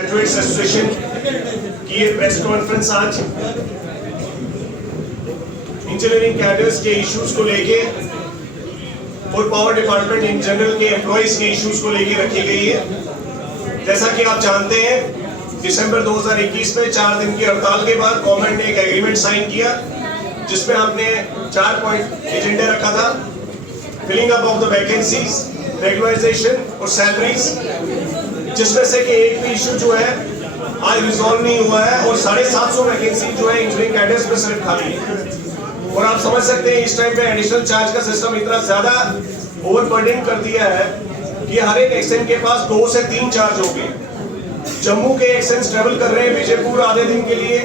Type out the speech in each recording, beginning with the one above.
Graduates association की ये press conference आज इंजीनियरिंग कैडर्स के इश्यूज को लेके और पावर डिपार्टमेंट इन जनरल के एम्प्लॉइज के इश्यूज को लेके रखी गई है। जैसा कि आप जानते हैं, दिसंबर 2021 में 4 दिन की हड़ताल के बाद गवर्नमेंट ने एक एग्रीमेंट साइन किया जिसमें आपने 4 पॉइंट एजेंडे रखा था। Filling up of the vacancies, regularisation और सैलरीज, जिसमें से कि एक भी इशू जो है आज रिजॉल्व नहीं हुआ है और 750 वैकेंसी जो है इंजीनियरिंग कैडर्स में सिर्फ खाली है। और आप समझ सकते हैं इस टाइम पे एडिशनल चार्ज का सिस्टम इतना ज्यादा ओवरबर्डन कर दिया है कि हर एक एक्सेंट के पास 2 से 3 चार्ज हो गए। जम्मू के एक्सेंट ट्रेवल कर रहे हैं विजयपुर आधे दिन के लिए,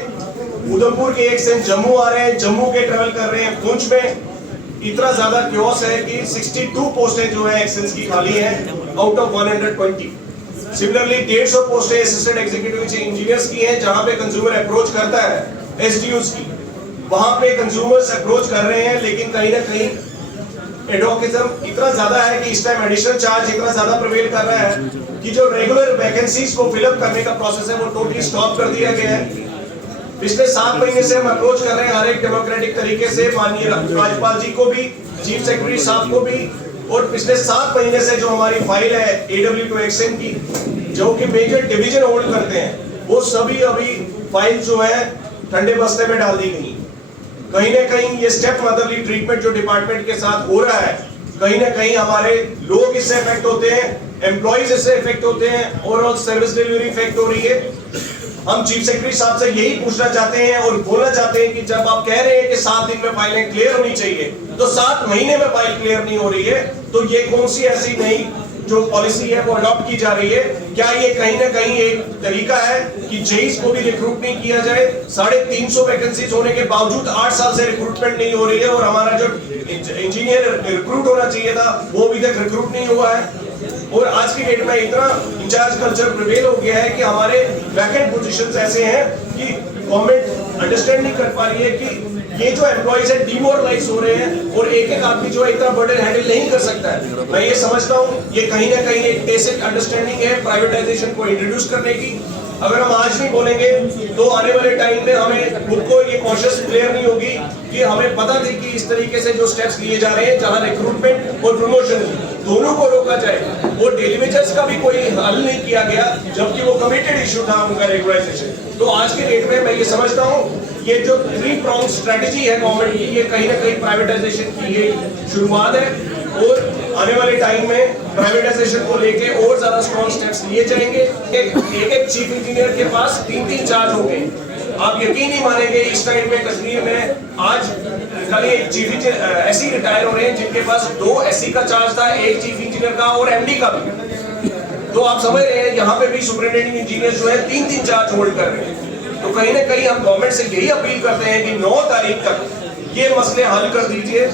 उधमपुर के एक्सेंट जम्मू आ रहे हैं, जम्मू के ट्रेवल कर रहे हैं पुंछ में। इतना ज्यादा क्योस है कि 62 पोस्टें जो है एक्सेंस की खाली है आउट ऑफ 120। सिमिलरली 150 पोस्टें असिस्टेंट एग्जीक्यूटिव इंजीनियर्स की हैं, जहां पे कंज्यूमर अप्रोच करता है एसडीओस की, वहां पे कंज्यूमर्स अप्रोच कर रहे हैं, लेकिन कहीं ना कहीं एडवोकेटिज्म इतना ज्यादा है कि इस टाइम एडिशनल चार्ज इतना ज्यादा प्रिवेल कर रहा है कि जो रेगुलर वैकेंसीज को फिलअप करने का प्रोसेस है वो टोटली स्टॉप कर दिया गया है। पिछले 7 महीने से हम अप्रोच कर रहे हैं हर एक डेमोक्रेटिक तरीके से, माननीय राज्यपाल जी को भी, चीफ सेक्रेटरी साहब को भी, और पिछले 7 महीने से जो हमारी फाइल है AW2 एक्शन की, जो कि मेजर डिवीजन होल्ड करते हैं, वो सभी अभी फाइल जो है ठंडे बस्ते में डाल दी गई। कहीं ना कहीं ये स्टेप मदरली ट्रीटमेंट जो डिपार्टमेंट के साथ हो रहा है, कहीं ना कहीं हमारे लोग इससे इफेक्ट होते हैं, एम्प्लॉइज इससे इफेक्ट होते हैं, ओवरऑल सर्विस डिलीवरी इफेक्ट हो रही है। हम चीफ सेक्रेटरी साहब से यही पूछना चाहते हैं और बोलना चाहते हैं कि जब आप कह रहे हैं कि 7 दिन में फाइलें क्लियर होनी चाहिए, तो 7 महीने में फाइल क्लियर नहीं हो रही है, तो ये कौन सी ऐसी नई जो पॉलिसी है वो अडॉप्ट की जा रही है? क्या ये कहीं ना कहीं एक तरीका है कि जेईस को भी रिक्रूट नहीं किया जाए? 350 वैकेंसीज होने के बावजूद 8 साल से रिक्रूटमेंट नहीं हो रही है और हमारा जो इंजीनियर रिक्रूट होना चाहिए था वो अभी तक रिक्रूट नहीं हुआ है। और आज की डेट में इतना इंचार्ज कल्चर प्रिवेल हो गया है कि हमारे वैकेंट पोजीशंस ऐसे हैं कि गवर्नमेंट अंडरस्टैंड नहीं कर पा रही है कि ये जो एम्प्लॉइज है डिमोरलाइज हो रहे हैं और एक आदमी जो है इतना बर्डन हैंडल नहीं कर सकता है। मैं ये समझता हूँ ये कहीं ना कहीं एक बेसिक अंडरस्टैंडिंग है प्राइवेटाइजेशन को इंट्रोड्यूस करने की। अगर हम आज नहीं बोलेंगे तो आने वाले टाइम में हमें खुद को ये कॉन्शियस क्लियर नहीं होगी कि हमें पता थी कि इस तरीके से जो स्टेप्स लिए जा रहे हैं, जहां रिक्रूटमेंट और प्रमोशन दोनों को रोका जाए और डेली वेजेस का भी कोई हल नहीं किया गया, जबकि वो कमिटेड इशू था उनका रेगुलराइजेशन। तो आज के डेट में मैं ये समझता हूँ ये जो 3 pronged स्ट्रेटजी है गवर्नमेंट की, ये कहीं ना कहीं प्राइवेटाइजेशन की ये शुरुआत है और आने वाले टाइम में प्राइवेटाइजेशन को लेके और ज्यादा स्ट्रॉन्ग स्टेप्स लिए जाएंगे। एक चीफ इंजीनियर के पास 3 चार्ज हो गए। आप यकीन नहीं मानेंगे इस टाइम में कश्मीर में आज कल एक चीफ इंजीनियर एससी रिटायर हो रहे हैं जिनके पास 2 एससी का चार्ज था, एक चीफ इंजीनियर का और एमडी का भी। तो आप समझ रहे हैं यहाँ पे भी सुपरिटेंडिंग इंजीनियर जो है 3 चार्ज होल्ड कर रहे हैं। तो कहीं ना कहीं हम गवर्नमेंट से यही अपील करते हैं कि 9 तारीख तक ये मसले हल कर दीजिए।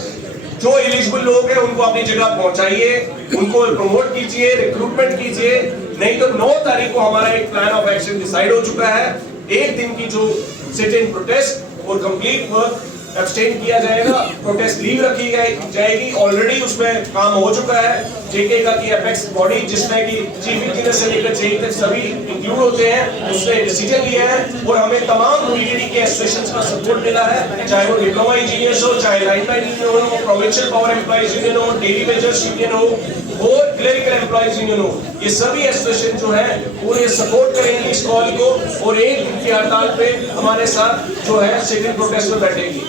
जो एलिजिबल लोग हैं उनको अपनी जगह पहुंचाइए, उनको प्रमोट कीजिए, रिक्रूटमेंट कीजिए, नहीं तो 9 तारीख को हमारा एक प्लान ऑफ एक्शन डिसाइड हो चुका है। 1 दिन की जो सिट इन प्रोटेस्ट और कंप्लीट वर्क एब्सटेन किया जाएगा, प्रोटेस्ट लीव रखी जाएगी। ऑलरेडी उसमें काम हो चुका है। जेके का की एपेक्स बॉडी जिसमें कि चीफ इंजीनियर से लेकर जेई तक सभी इंक्लूड होते हैं, उसने डिसीजन लिया है और हमें तमाम यूनिटी के एसोसिएशंस का सपोर्ट मिला है, चाहे वो डिप्लोमा इंजीनियर्स हो, चाहे लाइनमैन इंजीनियर हो, प्रोविंशियल पावर एम्प्लॉइज यूनियन हो, डेली वेजर्स यूनियन हो और क्लरिकल एम्प्लॉइज यूनियन हो। ये सभी एसोसिएशन जो है पूरे सपोर्ट करेंगे इस कॉल को और 1 दिन की हड़ताल पे हमारे साथ जो है सिट इन प्रोटेस्ट में बैठेगी।